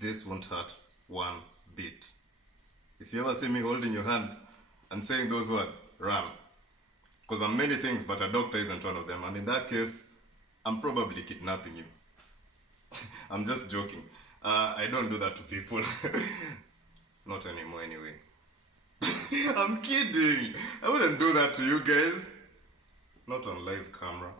This won't hurt one bit. If you ever see me holding your hand and saying those words, run. Because I'm many things, but a doctor isn't one of them. And in that case, I'm probably kidnapping you. I'm just joking. I don't do that to people. Not anymore anyway. I'm kidding. I wouldn't do that to you guys. Not on live camera.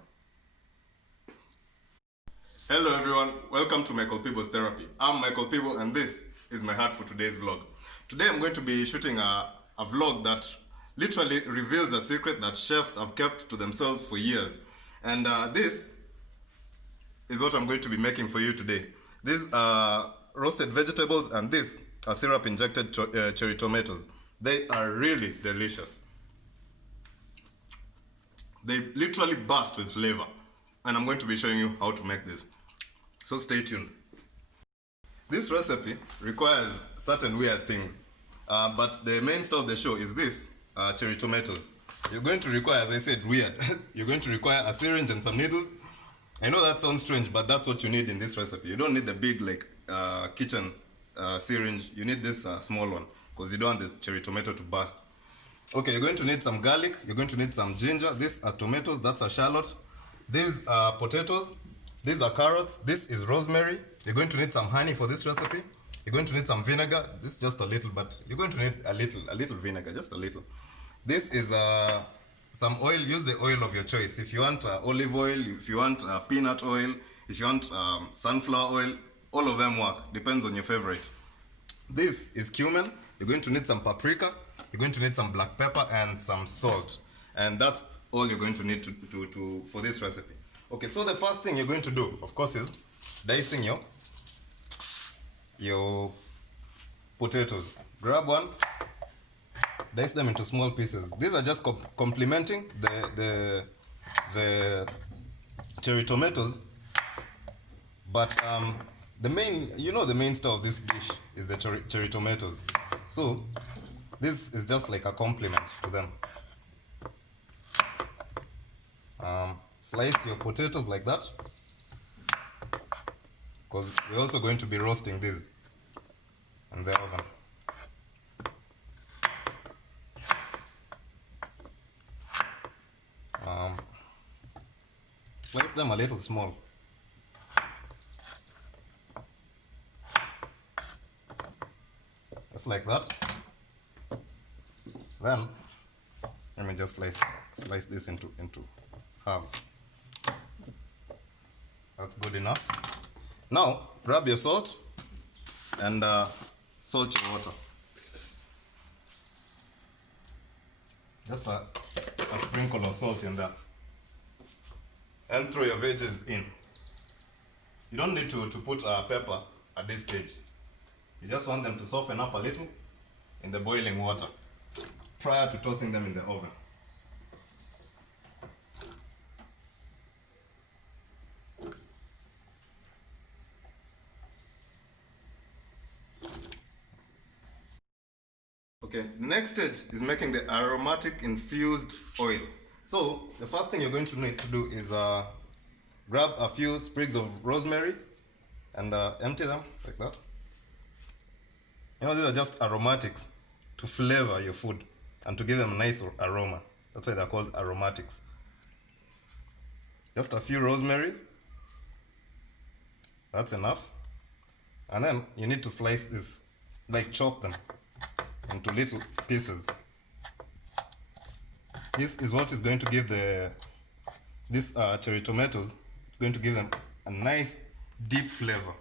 Hello everyone, welcome to Michael Peeble's Therapy. I'm Michael Peeble and this is my heart for today's vlog. Today I'm going to be shooting a vlog that literally reveals a secret that chefs have kept to themselves for years. And this is what I'm going to be making for you today. These are roasted vegetables and this are syrup injected cherry tomatoes. They are really delicious. They literally burst with flavor. And I'm going to be showing you how to make this. So stay tuned. This recipe requires certain weird things. But the main star of the show is this, cherry tomatoes. You're going to require, as I said, weird. You're going to require a syringe and some needles. I know that sounds strange, but that's what you need in this recipe. You don't need the big kitchen syringe. You need this small one because you don't want the cherry tomato to burst. Okay, you're going to need some garlic. You're going to need some ginger. These are tomatoes. That's a shallot. These are potatoes. These are carrots. This is rosemary. You're going to need some honey for this recipe. You're going to need some vinegar. This is just a little, but you're going to need a little vinegar, just a little. This is some oil. Use the oil of your choice. If you want olive oil, if you want peanut oil, if you want sunflower oil, all of them work. Depends on your favorite. This is cumin. You're going to need some paprika. You're going to need some black pepper and some salt. And that's all you're going to need for this recipe. Okay, so the first thing you're going to do, of course, is dicing your potatoes. Grab one, dice them into small pieces. These are just complementing the cherry tomatoes. But the main star of this dish is the cherry tomatoes. So this is just like a complement to them. Slice your potatoes like that, because we're also going to be roasting these in the oven. Slice them a little small. Just like that. Then let me just slice this into halves. That's good enough. Now grab your salt and salt your water. Just a sprinkle of salt in there. And throw your veggies in. You don't need to put pepper at this stage. You just want them to soften up a little in the boiling water prior to tossing them in the oven. Okay, the next stage is making the aromatic infused oil. So the first thing you're going to need to do is grab a few sprigs of rosemary and empty them like that. These are just aromatics to flavor your food and to give them a nice aroma. That's why they're called aromatics. Just a few rosemaries. That's enough. And then you need to slice this, chop them into little pieces. This is what is going to give these cherry tomatoes, it's going to give them a nice deep flavor.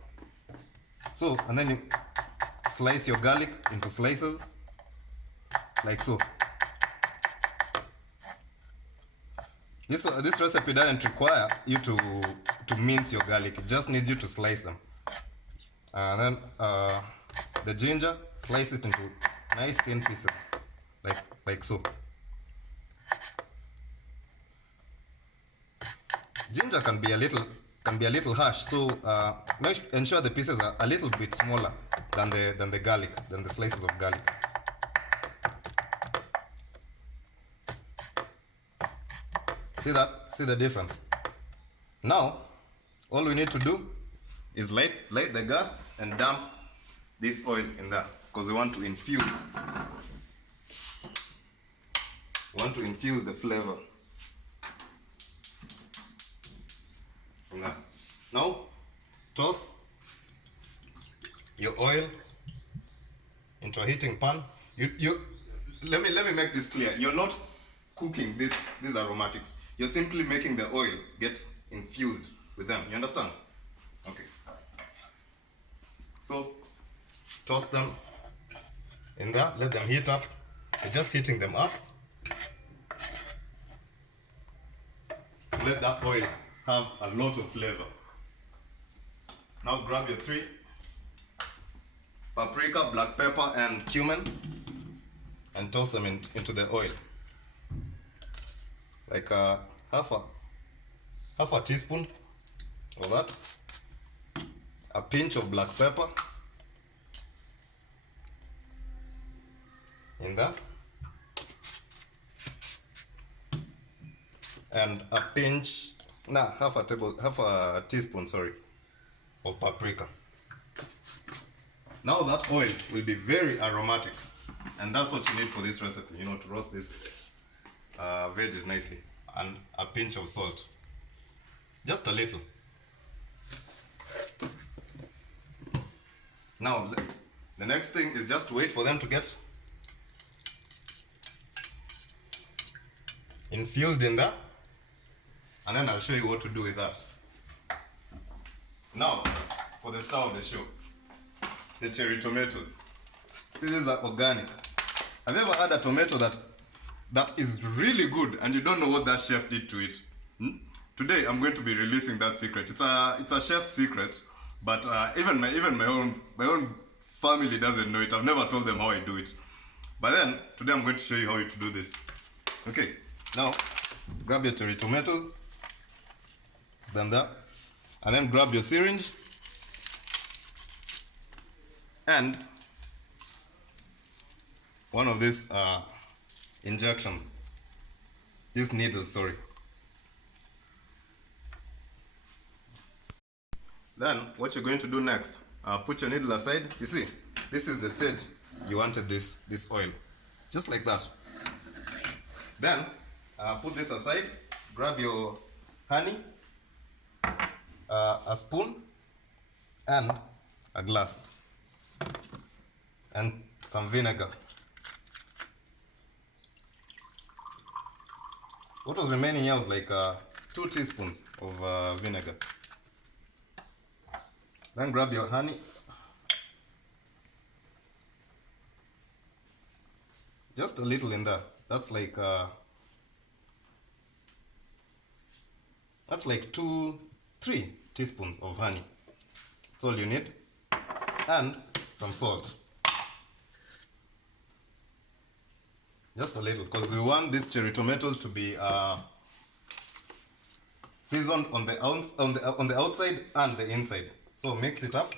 So, and then you slice your garlic into slices, like so. This recipe doesn't require you to mince your garlic, it just needs you to slice them. And then the ginger, slice it into nice thin pieces, like so. Ginger can be a little harsh, so ensure the pieces are a little bit smaller than the garlic, than the slices of garlic. See that? See the difference? Now, all we need to do is light the gas and dump this oil in there because we want to infuse. We want to infuse the flavor in there. Now, toss your oil into a heating pan. Let me make this clear. You're not cooking these aromatics. You're simply making the oil get infused with them. You understand? Okay. So toss them in there, let them heat up. You're just heating them up to let that oil have a lot of flavor. Now grab your 3 paprika, black pepper, and cumin and toss them into the oil. Like half a teaspoon of that. A pinch of black pepper in that. And a pinch, half a teaspoon, sorry, of paprika. Now that oil will be very aromatic, and that's what you need for this recipe, you know, to roast this veggies nicely. And a pinch of salt, just a little. Now the next thing is just to wait for them to get infused in there, and then I'll show you what to do with that. Now for the star of the show, the cherry tomatoes. See, these are organic. Have you ever had a tomato that is really good and you don't know what that chef did to it? Today I'm going to be releasing that secret. It's a chef's secret, but even my own family doesn't know it. I've never told them how I do it. But then today I'm going to show you how to do this. Okay, now grab your cherry tomatoes, then that, and then grab your syringe and one of these injections, this needle, sorry. Then what you're going to do next, put your needle aside. You see, this is the stage you wanted this oil, just like that. Then put this aside, grab your honey, a spoon and a glass and some vinegar. What was remaining here was like 2 teaspoons of vinegar. Then grab your honey, just a little in there. That's like 3 teaspoons of honey. That's all you need, and some salt. Just a little, because we want these cherry tomatoes to be seasoned on the outside and the inside. So mix it up.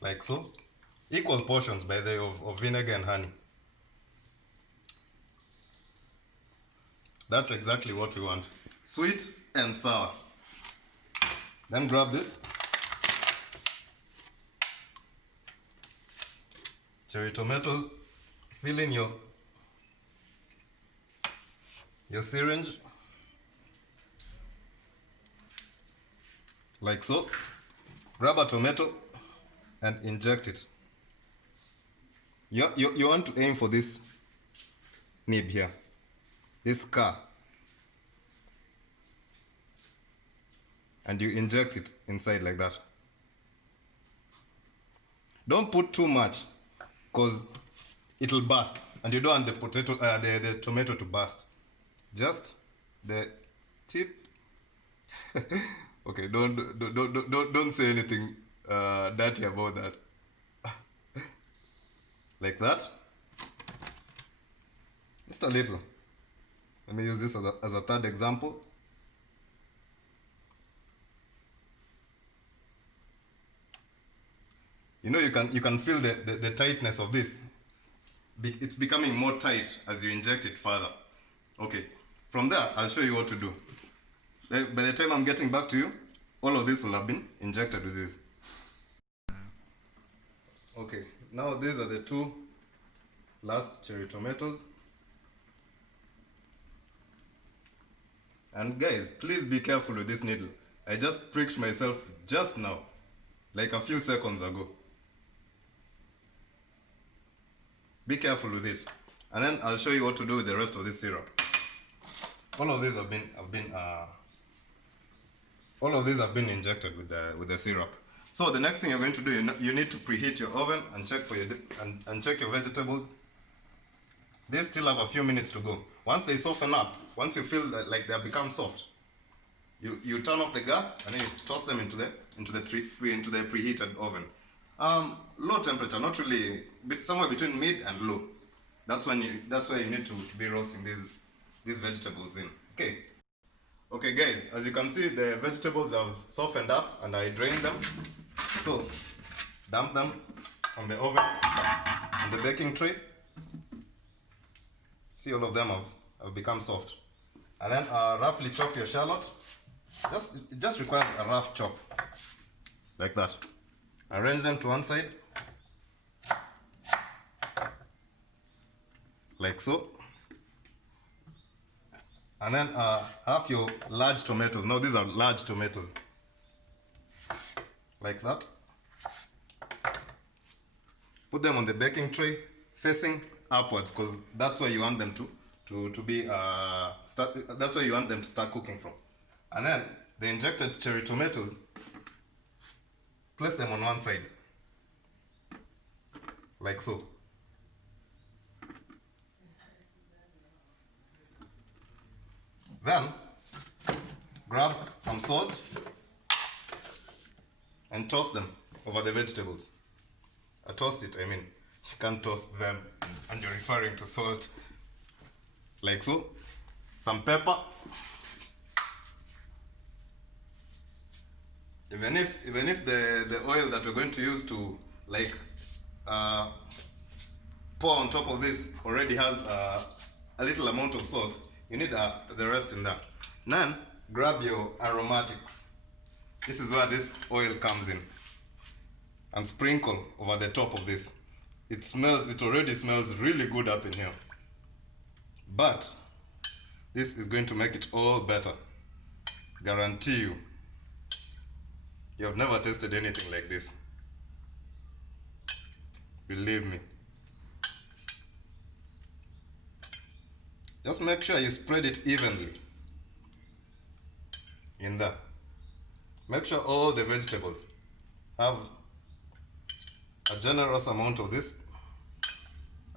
Like so. Equal portions, by the way, of vinegar and honey. That's exactly what we want. Sweet and sour. Then grab this cherry tomatoes, fill in your syringe like so. Grab a tomato and inject it. You want to aim for this nib here, this scar, and you inject it inside like that. Don't put too much, because it'll burst, and you don't want the tomato to burst. Just the tip. Okay, don't say anything dirty about that. Like that. Just a little. Let me use this as a third example. You know, you can feel the tightness of this. It's becoming more tight as you inject it further. Okay, from there I'll show you what to do. By the time I'm getting back to you, all of this will have been injected with this. Okay, now these are the two last cherry tomatoes. And guys, please be careful with this needle. I just pricked myself just now, like a few seconds ago. Be careful with it. And then I'll show you what to do with the rest of this syrup. All of these have been injected with the syrup. So the next thing you're going to do, you need to preheat your oven and check for and check your vegetables. They still have a few minutes to go. Once they soften up, once you feel like they have become soft, you turn off the gas and then you toss them into the preheated oven. Low temperature, not really, but somewhere between mid and low. That's where you need to be roasting these vegetables in. Okay guys, as you can see, the vegetables have softened up and I drained them. So dump them on the oven, on the baking tray. See, all of them have become soft. And then roughly chop your shallot. It just requires a rough chop, like that. Arrange them to one side, like so. And then have your large tomatoes. Now these are large tomatoes, like that. Put them on the baking tray, facing upwards, because that's where you want them to be that's where you want them to start cooking from. And then the injected cherry tomatoes, place them on one side, like so. Then grab some salt and toss them over the vegetables. Toast it, I mean. You can't toast them and you're referring to salt, like so. Some pepper. Even if the oil that we're going to use to pour on top of this already has a little amount of salt, you need the rest in there. Then grab your aromatics. This is where this oil comes in, and sprinkle over the top of this. It already smells really good up in here, but this is going to make it all better. Guarantee you. You have never tasted anything like this. Believe me. Just make sure you spread it evenly in there. Make sure all the vegetables have a generous amount of this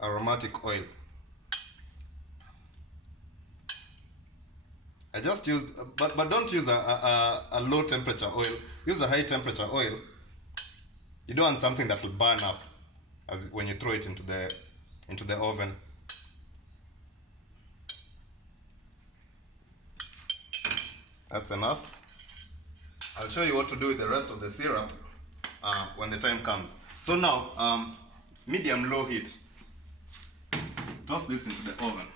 aromatic oil. I just used, but don't use a low temperature oil. Use a high temperature oil. You don't want something that will burn up when you throw it into the oven. That's enough. I'll show you what to do with the rest of the syrup when the time comes. So now, medium-low heat. Toss this into the oven.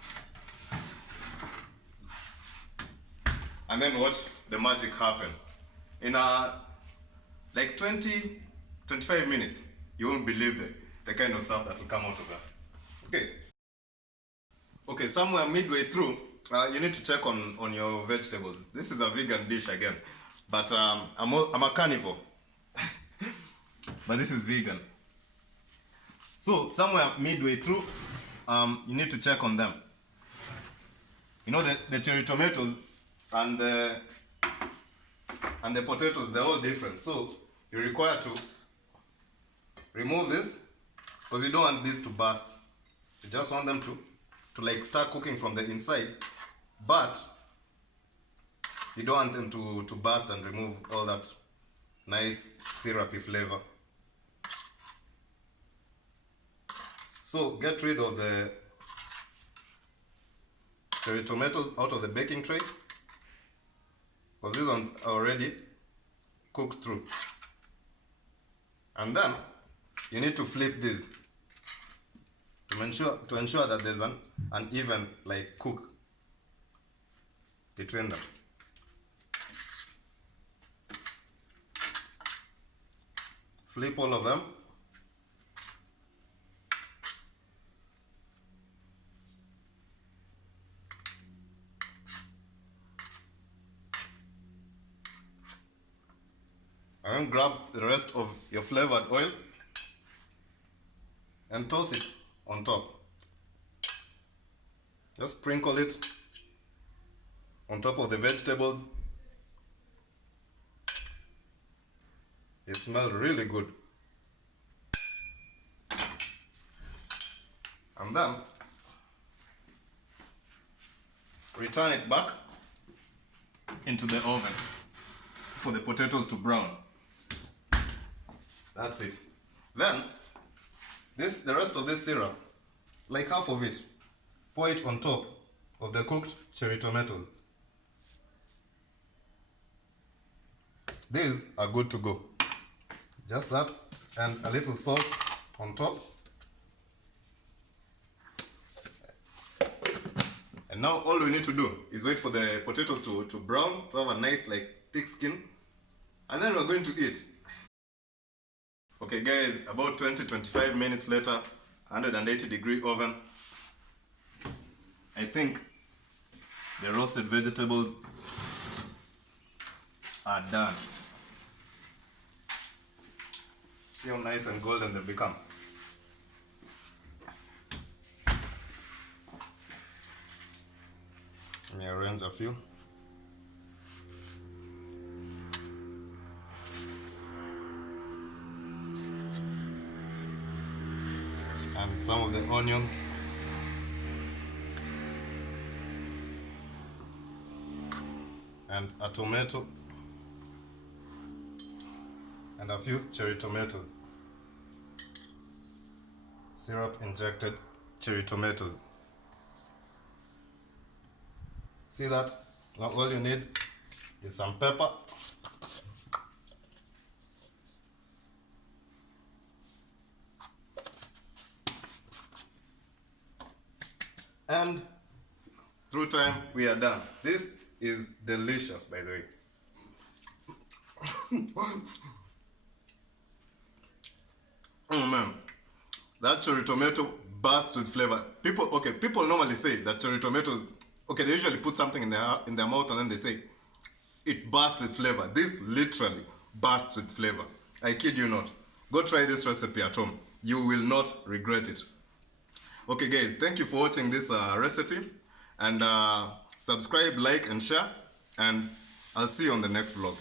And then watch the magic happen. In like 20-25 minutes, you won't believe the kind of stuff that will come out of that. Okay, somewhere midway through, you need to check on your vegetables. This is a vegan dish again, but I'm a carnivore. But this is vegan. So somewhere midway through, you need to check on them. You know, the cherry tomatoes and the potatoes, they're all different. So you require to remove this, because you don't want this to burst. You just want them to like start cooking from the inside, but you don't want them to burst and remove all that nice syrupy flavor. So get rid of the cherry tomatoes out of the baking tray, because these ones are already cooked through. And then you need to flip this to ensure that there's an even cook between them. Flip all of them. And then grab the rest of your flavored oil and toss it on top. Just sprinkle it on top of the vegetables. It smells really good. And then return it back into the oven for the potatoes to brown. That's it. Then the rest of this syrup, like half of it, pour it on top of the cooked cherry tomatoes. These are good to go. Just that and a little salt on top. And now all we need to do is wait for the potatoes to brown, to have a nice like thick skin, and then we're going to eat. Okay guys, about 20-25 minutes later, 180-degree oven. I think the roasted vegetables are done. See how nice and golden they become. Let me arrange a few. And some of the onions. And a tomato. And a few cherry tomatoes. Syrup injected cherry tomatoes. See that? Now all you need is some pepper. And through time we are done. This is delicious, by the way. Oh man, that cherry tomato bursts with flavor. People normally say that cherry tomatoes, they usually put something in their mouth and then they say it bursts with flavor. This literally bursts with flavor. I kid you not. Go try this recipe at home. You will not regret it. Okay guys, thank you for watching this recipe, and subscribe, like and share, and I'll see you on the next vlog.